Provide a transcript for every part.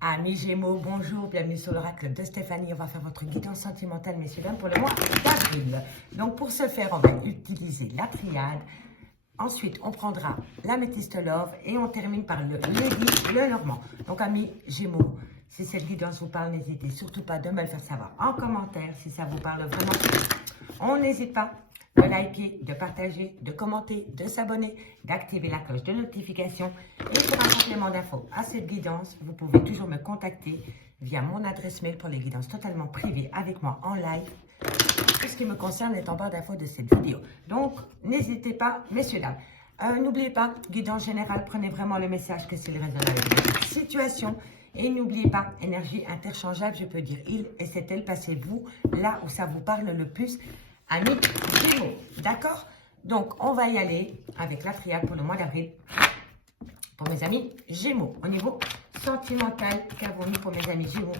Amis Gémeaux, bonjour, bienvenue sur l'oracle de Stéphanie. On va faire votre guidance sentimentale, messieurs, dames, pour le mois d'avril. Donc, pour ce faire, on va utiliser la triade. Ensuite, on prendra l'améthyste love et on termine par le Lady, le normand. Donc, amis Gémeaux, si cette guidance vous parle, n'hésitez surtout pas de me le faire savoir en commentaire si ça vous parle vraiment. On n'hésite pas de liker, de partager, de commenter, de s'abonner, d'activer la cloche de notification. Et pour un complément d'infos à cette guidance, vous pouvez toujours me contacter via mon adresse mail pour les guidances totalement privées avec moi en live. Tout ce qui me concerne est en barre d'infos de cette vidéo. Donc, n'hésitez pas, messieurs, dames. N'oubliez pas, guidance générale, prenez vraiment le message que c'est le raisonnable de votre situation. Et n'oubliez pas, énergie interchangeable, je peux dire il et c'est elle, passez-vous là où ça vous parle le plus. Amis Gémeaux, d'accord? Donc, on va y aller avec la triade pour le mois d'avril. Pour mes amis Gémeaux, au niveau sentimental, qu'avons-nous pour mes amis Gémeaux?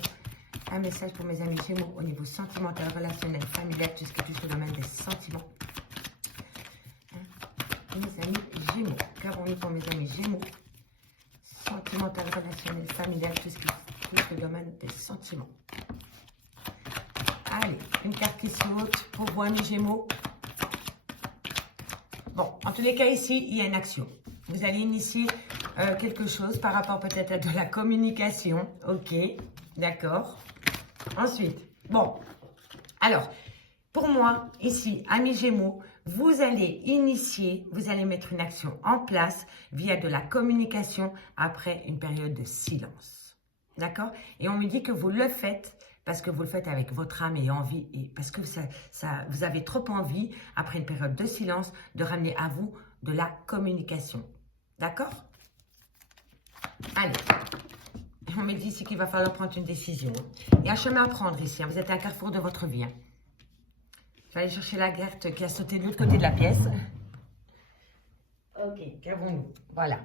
Un message pour mes amis Gémeaux au niveau sentimental, relationnel, familial, tout ce qui touche au domaine des sentiments. Mes amis Gémeaux, qu'avons-nous pour mes amis Gémeaux? Sentimental, relationnel, familial, tout ce qui touche au domaine des sentiments. Allez, une carte qui saute pour vous, amis Gémeaux. Bon, en tous les cas, ici, il y a une action. Vous allez initier quelque chose par rapport peut-être à de la communication. Ok, d'accord. Ensuite, bon, alors, pour moi, ici, amis Gémeaux, vous allez initier, vous allez mettre une action en place via de la communication après une période de silence. D'accord? Et on me dit que vous le faites parce que vous le faites avec votre âme et envie, et parce que vous avez trop envie, après une période de silence, de ramener à vous de la communication. D'accord? Allez. On me dit ici qu'il va falloir prendre une décision. Il y a un chemin à prendre ici. Vous êtes à un carrefour de votre vie. Je vais aller chercher la carte qui a sauté de l'autre côté de la pièce. Ok, qu'avons-nous? Voilà.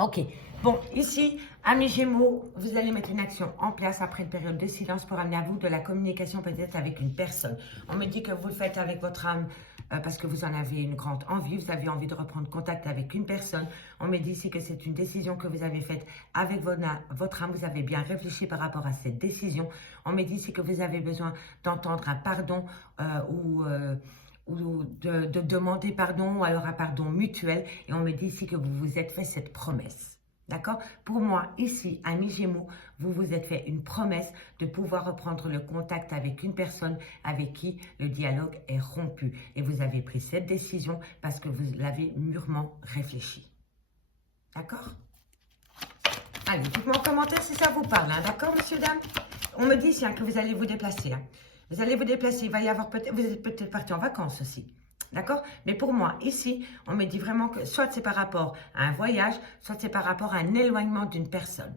Ok, bon, ici, amis Gémeaux, vous allez mettre une action en place après une période de silence pour amener à vous de la communication peut-être avec une personne. On me dit que vous le faites avec votre âme parce que vous en avez une grande envie, vous avez envie de reprendre contact avec une personne. On me dit ici que c'est une décision que vous avez faite avec votre âme, vous avez bien réfléchi par rapport à cette décision. On me dit ici que vous avez besoin d'entendre un pardon ou de demander pardon ou alors un pardon mutuel. Et on me dit ici que vous vous êtes fait cette promesse. D'accord? Pour moi, ici, amis Gémeaux, vous vous êtes fait une promesse de pouvoir reprendre le contact avec une personne avec qui le dialogue est rompu. Et vous avez pris cette décision parce que vous l'avez mûrement réfléchi. D'accord? Allez, dites-moi en commentaire si ça vous parle. Hein? D'accord, monsieur, dame? On me dit ici que vous allez vous déplacer. Hein? Vous allez vous déplacer, il va y avoir peut-être, vous êtes peut-être parti en vacances aussi, d'accord? Mais pour moi, ici, on me dit vraiment que soit c'est par rapport à un voyage, soit c'est par rapport à un éloignement d'une personne,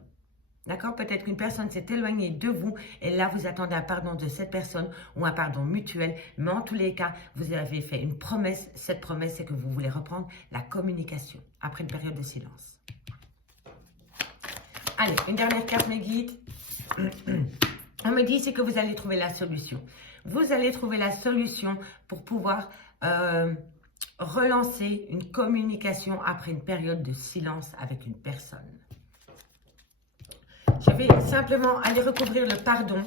d'accord? Peut-être qu'une personne s'est éloignée de vous et là, vous attendez un pardon de cette personne ou un pardon mutuel. Mais en tous les cas, vous avez fait une promesse. Cette promesse, c'est que vous voulez reprendre la communication après une période de silence. Allez, une dernière carte, mes guides. On me dit ici que vous allez trouver la solution. Vous allez trouver la solution pour pouvoir relancer une communication après une période de silence avec une personne. Je vais simplement aller recouvrir le pardon.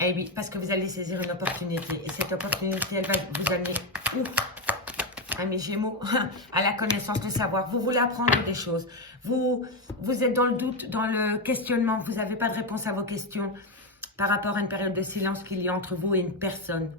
Eh oui, parce que vous allez saisir une opportunité. Et cette opportunité, elle va vous amener où? Amis Gémeaux, à la connaissance, le savoir. Vous voulez apprendre des choses. Vous êtes dans le doute, dans le questionnement. Vous n'avez pas de réponse à vos questions par rapport à une période de silence qu'il y a entre vous et une personne.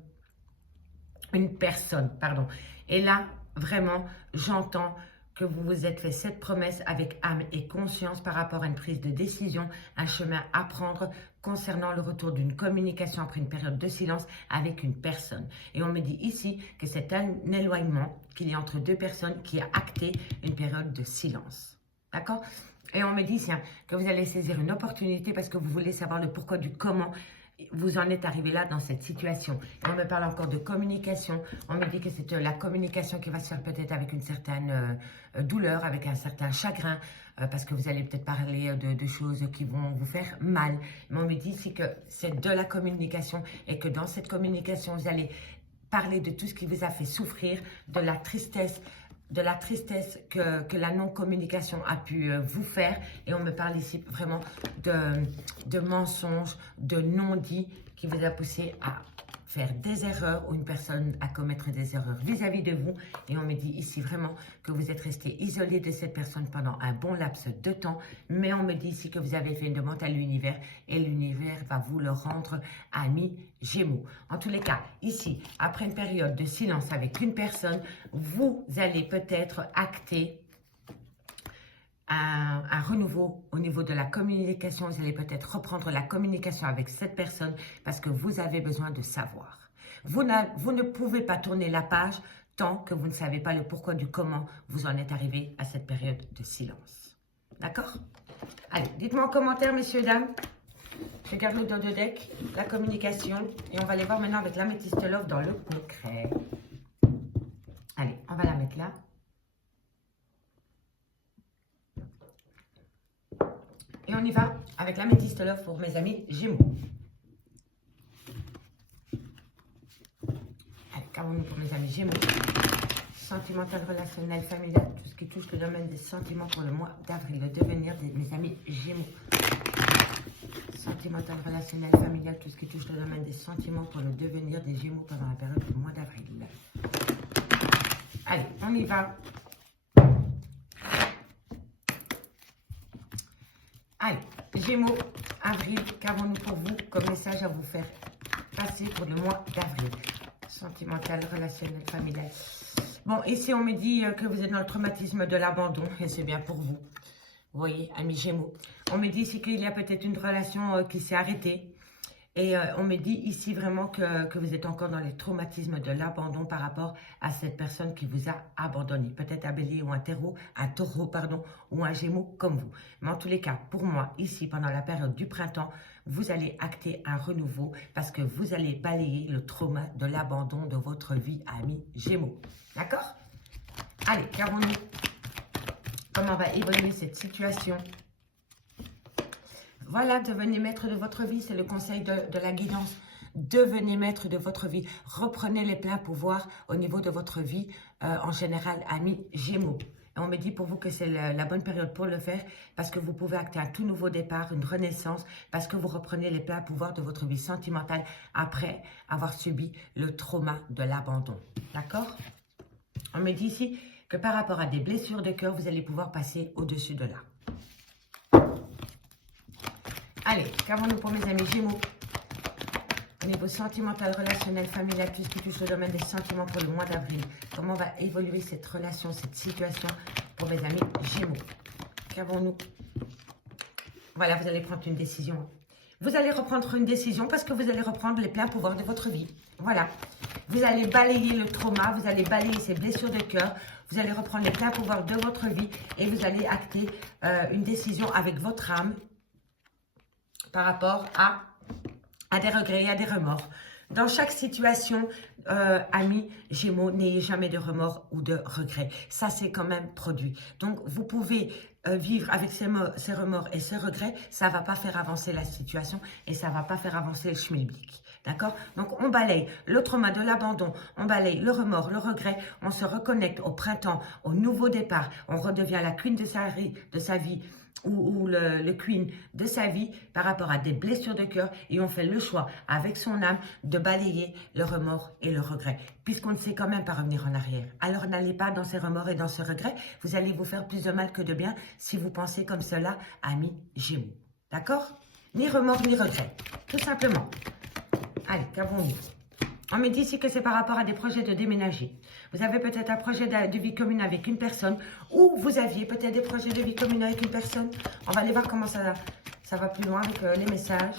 Une personne, pardon. Et là, vraiment, j'entends que vous vous êtes fait cette promesse avec âme et conscience par rapport à une prise de décision, un chemin à prendre concernant le retour d'une communication après une période de silence avec une personne. Et on me dit ici que c'est un éloignement qu'il y a entre deux personnes qui a acté une période de silence. D'accord? Et on me dit tiens, que vous allez saisir une opportunité parce que vous voulez savoir le pourquoi du comment vous en êtes arrivé là dans cette situation. Et on me parle encore de communication. On me dit que c'est la communication qui va se faire peut-être avec une certaine douleur, avec un certain chagrin, parce que vous allez peut-être parler de choses qui vont vous faire mal. Mais on me dit ici que c'est de la communication et que dans cette communication, vous allez parler de tout ce qui vous a fait souffrir, de la tristesse, de la tristesse que la non-communication a pu vous faire. Et on me parle ici vraiment de mensonges, de non-dits qui vous a poussé à faire des erreurs ou une personne à commettre des erreurs vis-à-vis de vous. Et on me dit ici vraiment que vous êtes resté isolé de cette personne pendant un bon laps de temps. Mais on me dit ici que vous avez fait une demande à l'univers et l'univers va vous le rendre, ami Gémeaux. En tous les cas, ici, après une période de silence avec une personne, vous allez peut-être acter un renouveau au niveau de la communication. Vous allez peut-être reprendre la communication avec cette personne parce que vous avez besoin de savoir. Vous ne pouvez pas tourner la page tant que vous ne savez pas le pourquoi du comment vous en êtes arrivé à cette période de silence. D'accord? Allez, dites-moi en commentaire, messieurs, dames. Je garde le dos de deck, la communication. Et on va aller voir maintenant avec l'améthyste love dans le concret. Allez, on va la mettre là. Et on y va avec l'améthyste love pour mes amis Gémeaux. Allez, qu'avons-nous pour mes amis Gémeaux? Sentimental, relationnel, familial, tout ce qui touche le domaine des sentiments pour le mois d'avril. Le devenir de mes amis Gémeaux. Sentimental, relationnel, familial, tout ce qui touche le domaine des sentiments pour le devenir des Gémeaux pendant la période du mois d'avril. Allez, on y va. Allez, Gémeaux, avril, qu'avons-nous pour vous comme message à vous faire passer pour le mois d'avril? Sentimental, relationnel, familial. Bon, ici, on me dit que vous êtes dans le traumatisme de l'abandon, et c'est bien pour vous. Vous voyez, amis Gémeaux. On me dit ici qu'il y a peut-être une relation qui s'est arrêtée. Et on me dit ici vraiment que vous êtes encore dans les traumatismes de l'abandon par rapport à cette personne qui vous a abandonné. Peut-être un bélier ou un taureau, pardon, ou un Gémeaux comme vous. Mais en tous les cas, pour moi, ici, pendant la période du printemps, vous allez acter un renouveau parce que vous allez balayer le trauma de l'abandon de votre vie, amis Gémeaux. D'accord? Allez, qu'avons-nous? Comment va évoluer cette situation? Voilà, devenez maître de votre vie, c'est le conseil de la guidance. Devenez maître de votre vie. Reprenez les pleins pouvoirs au niveau de votre vie en général, amis Gémeaux. Et on me dit pour vous que c'est la bonne période pour le faire parce que vous pouvez acter un tout nouveau départ, une renaissance, parce que vous reprenez les pleins pouvoirs de votre vie sentimentale après avoir subi le trauma de l'abandon. D'accord? On me dit ici que par rapport à des blessures de cœur, vous allez pouvoir passer au-dessus de là. Allez, qu'avons-nous pour mes amis Gémeaux? Au niveau sentimental, relationnel, familial, tout ce qui touche le domaine des sentiments pour le mois d'avril. Comment va évoluer cette relation, cette situation pour mes amis Gémeaux? Qu'avons-nous? Voilà, vous allez prendre une décision. Vous allez reprendre une décision parce que vous allez reprendre les pleins pouvoirs de votre vie. Voilà. Vous allez balayer le trauma, vous allez balayer ces blessures de cœur. Vous allez reprendre les pleins pouvoirs de votre vie et vous allez acter une décision avec votre âme par rapport à des regrets et à des remords. Dans chaque situation, amis Gémeaux, n'ayez jamais de remords ou de regrets. Ça, c'est quand même produit. Donc, vous pouvez vivre avec ces remords et ces regrets. Ça ne va pas faire avancer la situation et ça ne va pas faire avancer le schmilblick. D'accord? Donc, on balaye le trauma de l'abandon, on balaye le remords, le regret. On se reconnecte au printemps, au nouveau départ. On redevient la queen de sa vie. Ou le queen de sa vie par rapport à des blessures de cœur et on fait le choix avec son âme de balayer le remords et le regret puisqu'on ne sait quand même pas revenir en arrière. Alors n'allez pas dans ces remords et dans ce regret, vous allez vous faire plus de mal que de bien si vous pensez comme cela, amis Gémeaux. D'accord? Ni remords ni regret, tout simplement. Allez, qu'avons-nous? On me dit ici que c'est par rapport à des projets de déménager. Vous avez peut-être un projet de vie commune avec une personne ou vous aviez peut-être des projets de vie commune avec une personne. On va aller voir comment ça va plus loin avec les messages.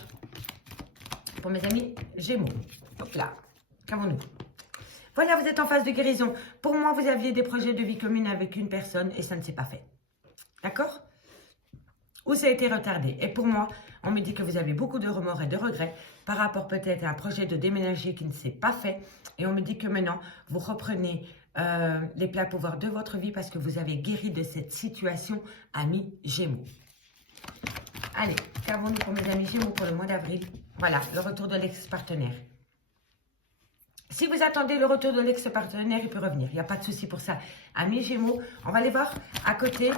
Pour mes amis Gémeaux. Hop là, qu'avons-nous? Voilà, vous êtes en phase de guérison. Pour moi, vous aviez des projets de vie commune avec une personne et ça ne s'est pas fait. D'accord? Ou ça a été retardé. Et pour moi, on me dit que vous avez beaucoup de remords et de regrets par rapport peut-être à un projet de déménager qui ne s'est pas fait. Et on me dit que maintenant, vous reprenez les pleins pouvoirs de votre vie parce que vous avez guéri de cette situation, amis Gémeaux. Allez, qu'avons-nous pour mes amis Gémeaux pour le mois d'avril? Voilà, le retour de l'ex-partenaire. Si vous attendez le retour de l'ex-partenaire, il peut revenir. Il n'y a pas de souci pour ça. Amis Gémeaux, on va aller voir à côté.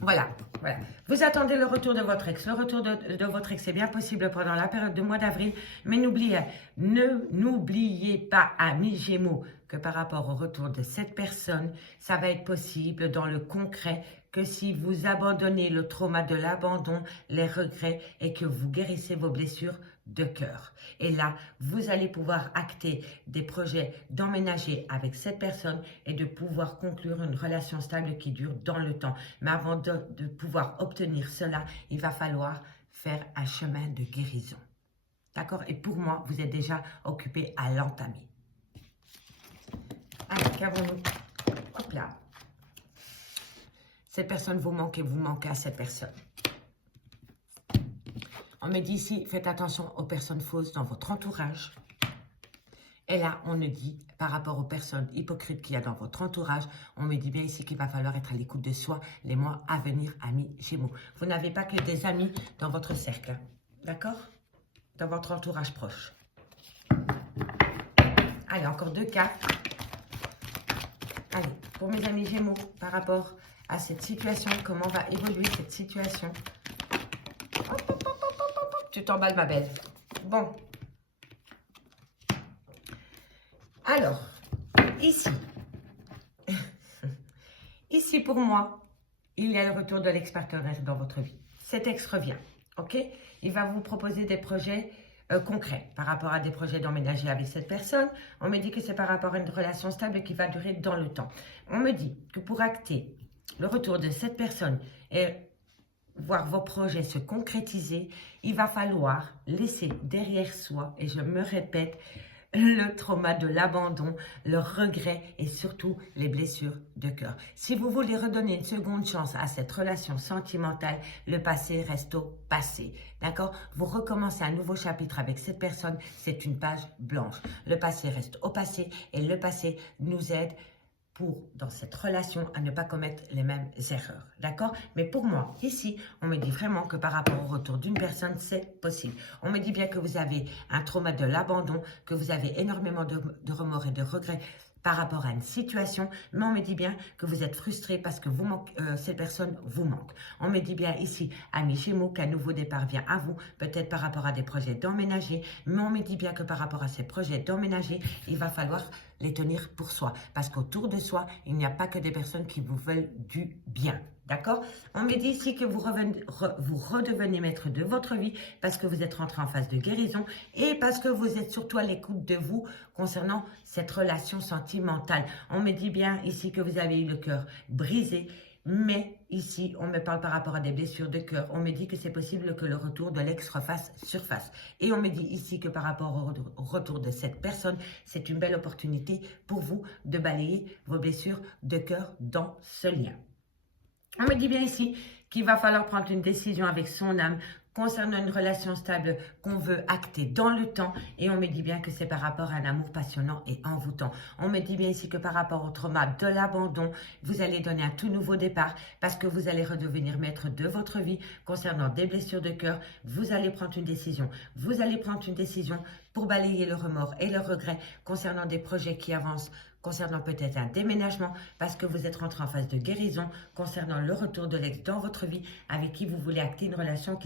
Voilà, voilà. Vous attendez le retour de votre ex. Le retour de votre ex est bien possible pendant la période de mois d'avril. Mais n'oubliez pas, amis Gémeaux, que par rapport au retour de cette personne, ça va être possible dans le concret que si vous abandonnez le trauma de l'abandon, les regrets et que vous guérissez vos blessures de cœur. Et là, vous allez pouvoir acter des projets d'emménager avec cette personne et de pouvoir conclure une relation stable qui dure dans le temps. Mais avant de pouvoir obtenir cela, il va falloir faire un chemin de guérison. D'accord? Et pour moi, vous êtes déjà occupé à l'entamer. Allez, qu'avons-nous? Hop là. Cette personne vous manque et vous manquez à cette personne. On me dit ici, faites attention aux personnes fausses dans votre entourage. Et là, on me dit, par rapport aux personnes hypocrites qu'il y a dans votre entourage, on me dit bien ici qu'il va falloir être à l'écoute de soi les mois à venir, amis Gémeaux. Vous n'avez pas que des amis dans votre cercle, d'accord? Dans votre entourage proche. Allez, encore 2 cartes. Allez, pour mes amis Gémeaux, par rapport à cette situation, comment va évoluer cette situation? Tu t'emballes, ma belle. Bon. Alors, ici. Ici, pour moi, il y a le retour de l'ex-partenaire dans votre vie. Cet ex revient, ok? Il va vous proposer des projets concrets par rapport à des projets d'emménager avec cette personne. On me dit que c'est par rapport à une relation stable qui va durer dans le temps. On me dit que pour acter le retour de cette personne et voir vos projets se concrétiser, il va falloir laisser derrière soi, et je me répète, le trauma de l'abandon, le regret et surtout les blessures de cœur. Si vous voulez redonner une seconde chance à cette relation sentimentale, le passé reste au passé. D'accord? Vous recommencez un nouveau chapitre avec cette personne, c'est une page blanche. Le passé reste au passé et le passé nous aide dans cette relation, à ne pas commettre les mêmes erreurs. D'accord? Mais pour moi, ici, on me dit vraiment que par rapport au retour d'une personne, c'est possible. On me dit bien que vous avez un trauma de l'abandon, que vous avez énormément de remords et de regrets par rapport à une situation, mais on me dit bien que vous êtes frustré parce que cette personne vous manque. On me dit bien ici, amis Gémeaux, qu'un nouveau départ vient à vous, peut-être par rapport à des projets d'emménager, mais on me dit bien que par rapport à ces projets d'emménager, il va falloir les tenir pour soi, parce qu'autour de soi, il n'y a pas que des personnes qui vous veulent du bien. D'accord? On me dit ici que vous redevenez maître de votre vie parce que vous êtes rentré en phase de guérison et parce que vous êtes surtout à l'écoute de vous concernant cette relation sentimentale. On me dit bien ici que vous avez eu le cœur brisé, mais ici, on me parle par rapport à des blessures de cœur. On me dit que c'est possible que le retour de l'ex refasse surface. Et on me dit ici que par rapport au retour de cette personne, c'est une belle opportunité pour vous de balayer vos blessures de cœur dans ce lien. On me dit bien ici qu'il va falloir prendre une décision avec son âme concernant une relation stable qu'on veut acter dans le temps. Et on me dit bien que c'est par rapport à un amour passionnant et envoûtant. On me dit bien ici que par rapport au trauma de l'abandon, vous allez donner un tout nouveau départ parce que vous allez redevenir maître de votre vie concernant des blessures de cœur. Vous allez prendre une décision. Vous allez prendre une décision pour balayer le remords et le regret concernant des projets qui avancent, concernant peut-être un déménagement, parce que vous êtes rentré en phase de guérison, concernant le retour de l'ex dans votre vie, avec qui vous voulez acter une relation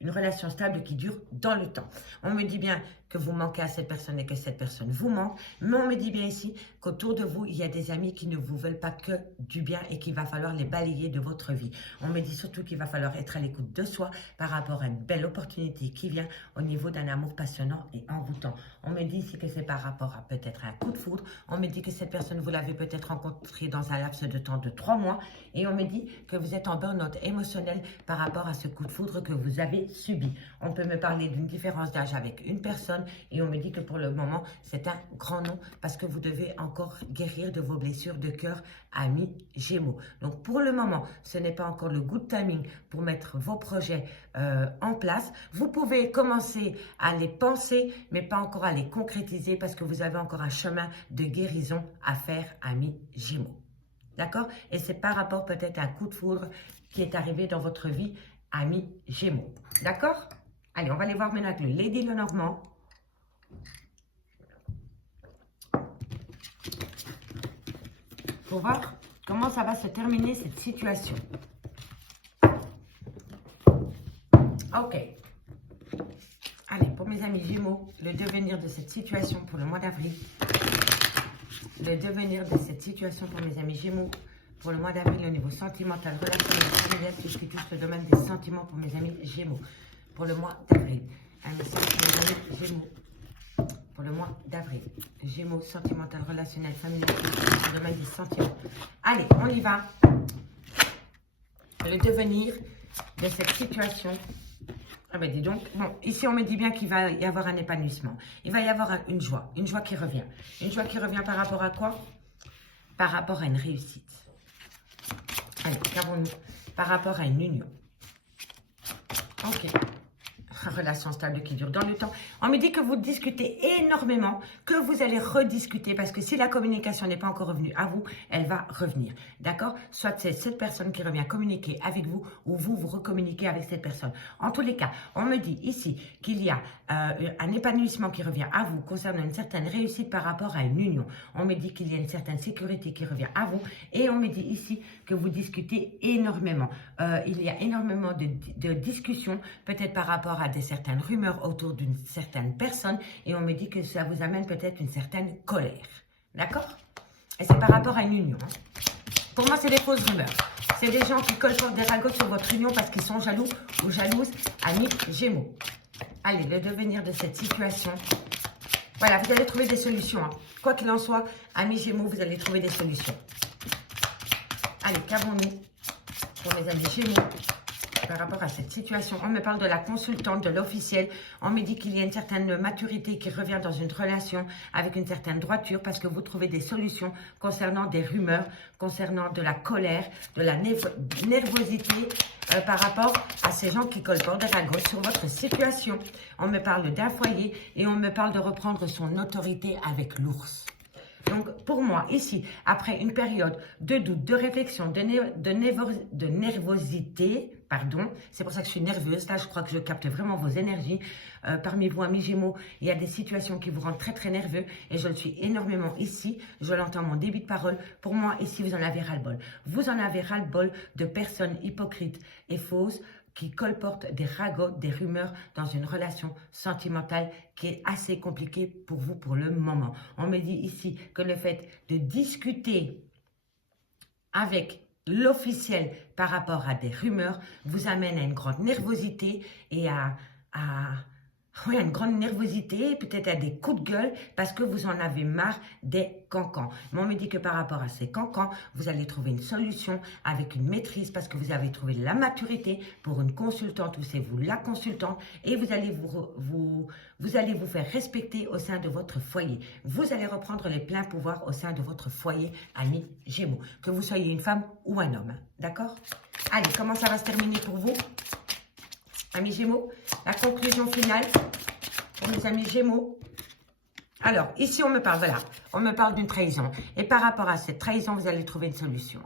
une relation stable qui dure dans le temps. On me dit bien que vous manquez à cette personne et que cette personne vous manque, mais on me dit bien ici qu'autour de vous, il y a des amis qui ne vous veulent pas que du bien et qu'il va falloir les balayer de votre vie. On me dit surtout qu'il va falloir être à l'écoute de soi par rapport à une belle opportunité qui vient au niveau d'un amour passionnant et envoûtant. On me dit ici que c'est par rapport à peut-être un coup de foudre. On me dit que cette personne, vous l'avez peut-être rencontrée dans un laps de temps de 3 mois et on me dit que vous êtes en burn-out émotionnel par rapport à ce coup de foudre que vous avez subi. On peut me parler d'une différence d'âge avec une personne et on me dit que pour le moment, c'est un grand non parce que vous devez encore guérir de vos blessures de cœur, amis Gémeaux. Donc pour le moment, ce n'est pas encore le good timing pour mettre vos projets en place. Vous pouvez commencer à les penser, mais pas encore à les concrétiser parce que vous avez encore un chemin de guérison à faire, amis Gémeaux. D'accord? Et c'est par rapport peut-être à un coup de foudre qui est arrivé dans votre vie, amis Gémeaux. D'accord? Allez, on va aller voir maintenant avec le Lady Lenormand. Pour voir comment ça va se terminer cette situation. Ok. Allez, pour mes amis Gémeaux, le devenir de cette situation pour le mois d'avril. Le devenir de cette situation pour mes amis Gémeaux pour le mois d'avril au niveau sentimental, relationnel, familial, tout ce qui touche le domaine des sentiments pour mes amis Gémeaux pour le mois d'avril. Un message pour mes amis Gémeaux pour le mois d'avril. Gémeaux, sentimental, relationnel, familial, tout ce qui touche le domaine des sentiments. Allez, on y va. Le devenir de cette situation. Ah ben dis donc, bon, ici on me dit bien qu'il va y avoir un épanouissement. Il va y avoir une joie qui revient. Une joie qui revient par rapport à quoi? Par rapport à une réussite. Allez, qu'avons-nous? Par rapport à une union. Ok. Relation stable qui dure dans le temps. On me dit que vous discutez énormément, que vous allez rediscuter parce que si la communication n'est pas encore revenue à vous, elle va revenir. D'accord? Soit c'est cette personne qui revient communiquer avec vous ou vous recommuniquez avec cette personne. En tous les cas, on me dit ici qu'il y a un épanouissement qui revient à vous concernant une certaine réussite par rapport à une union. On me dit qu'il y a une certaine sécurité qui revient à vous et on me dit ici que vous discutez énormément. Il y a énormément de discussions, peut-être par rapport à certaines rumeurs autour d'une certaine personne et on me dit que ça vous amène peut-être une certaine colère. D'accord? Et c'est par rapport à une union. Pour moi, c'est des fausses rumeurs. C'est des gens qui colportent des ragots sur votre union parce qu'ils sont jaloux ou jalouses, amis Gémeaux. Allez, le devenir de cette situation. Voilà, vous allez trouver des solutions. Hein. Quoi qu'il en soit, amis Gémeaux, vous allez trouver des solutions. Allez, qu'avons-nous pour mes amis Gémeaux par rapport à cette situation? On me parle de la consultante, de l'officiel. On me dit qu'il y a une certaine maturité qui revient dans une relation avec une certaine droiture parce que vous trouvez des solutions concernant des rumeurs, concernant de la colère, de la nervosité par rapport à ces gens qui colportent des ragots sur votre situation. On me parle d'un foyer et on me parle de reprendre son autorité avec l'ours. Donc, pour moi, ici, après une période de doute, de réflexion, de nervosité, pardon, c'est pour ça que je suis nerveuse, là, je crois que je capte vraiment vos énergies. Parmi vous, amis Gémeaux, il y a des situations qui vous rendent très, très nerveux et je le suis énormément ici. Je l'entends mon début de parole. Pour moi, ici, vous en avez ras-le-bol. Vous en avez ras-le-bol de personnes hypocrites et fausses qui colportent des ragots, des rumeurs dans une relation sentimentale qui est assez compliquée pour vous pour le moment. On me dit ici que le fait de discuter avec l'officiel par rapport à des rumeurs vous amène à une grande nervosité et oui, une grande nervosité, peut-être à des coups de gueule, parce que vous en avez marre des cancans. Mais on me dit que par rapport à ces cancans, vous allez trouver une solution avec une maîtrise, parce que vous avez trouvé la maturité pour une consultante, ou c'est vous la consultante, et vous allez vous allez vous faire respecter au sein de votre foyer. Vous allez reprendre les pleins pouvoirs au sein de votre foyer, amis Gémeaux, que vous soyez une femme ou un homme. D'accord? Allez, comment ça va se terminer pour vous? Amis Gémeaux, la conclusion finale pour mes amis Gémeaux. Alors, ici, on me parle, voilà, on me parle d'une trahison. Et par rapport à cette trahison, vous allez trouver une solution.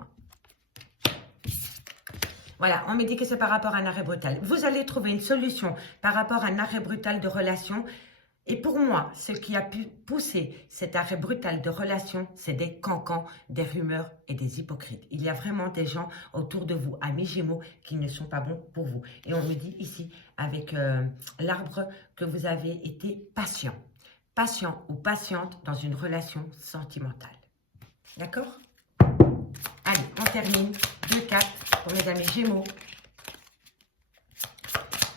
Voilà, on me dit que c'est par rapport à un arrêt brutal. Vous allez trouver une solution par rapport à un arrêt brutal de relation. Et pour moi, ce qui a pu pousser cet arrêt brutal de relation, c'est des cancans, des rumeurs et des hypocrites. Il y a vraiment des gens autour de vous, amis Gémeaux, qui ne sont pas bons pour vous. Et on me dit ici, avec l'arbre, que vous avez été patient. Patient ou patiente dans une relation sentimentale. D'accord? Allez, on termine. 2 cartes pour mes amis Gémeaux.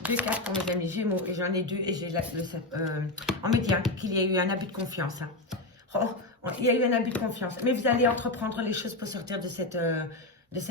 2 cartes pour mes amis Gémeaux et j'en ai 2 et j'ai on me dit qu'il y a eu un abus de confiance. Hein. Oh, il y a eu un abus de confiance, mais vous allez entreprendre les choses pour sortir de cet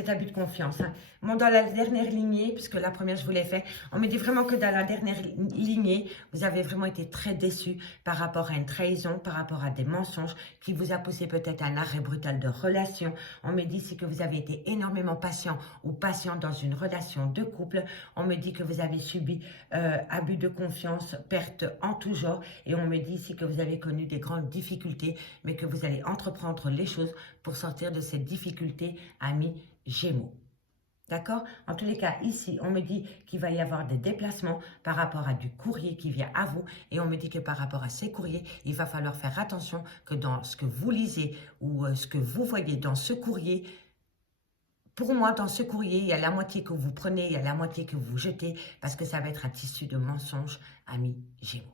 abus de confiance. Hein. Bon, dans la dernière lignée, puisque la première je vous l'ai fait, on me dit vraiment que dans la dernière lignée, vous avez vraiment été très déçu par rapport à une trahison, par rapport à des mensonges qui vous a poussé peut-être à un arrêt brutal de relation. On me dit ici que vous avez été énormément patient ou patiente dans une relation de couple. On me dit que vous avez subi abus de confiance, perte en tout genre. Et on me dit ici que vous avez connu des grandes difficultés, mais que vous allez entreprendre les choses pour sortir de cette difficulté, amis Gémeaux. D'accord? En tous les cas, ici, on me dit qu'il va y avoir des déplacements par rapport à du courrier qui vient à vous. Et on me dit que par rapport à ces courriers, il va falloir faire attention que dans ce que vous lisez ou ce que vous voyez dans ce courrier, pour moi, dans ce courrier, il y a la moitié que vous prenez, il y a la moitié que vous jetez, parce que ça va être un tissu de mensonges, amis Gémeaux.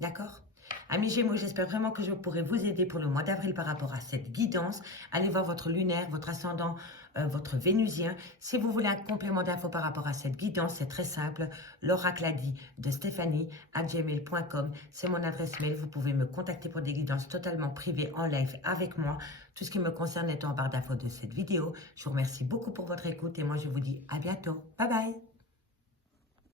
D'accord? Amis Gémeaux, j'espère vraiment que je pourrai vous aider pour le mois d'avril par rapport à cette guidance. Allez voir votre lunaire, votre ascendant, votre vénusien. Si vous voulez un complément d'infos par rapport à cette guidance, c'est très simple. L'oracle a dit de Stéphanie@gmail.com. C'est mon adresse mail. Vous pouvez me contacter pour des guidances totalement privées en live avec moi. Tout ce qui me concerne est en barre d'infos de cette vidéo. Je vous remercie beaucoup pour votre écoute et moi je vous dis à bientôt. Bye bye.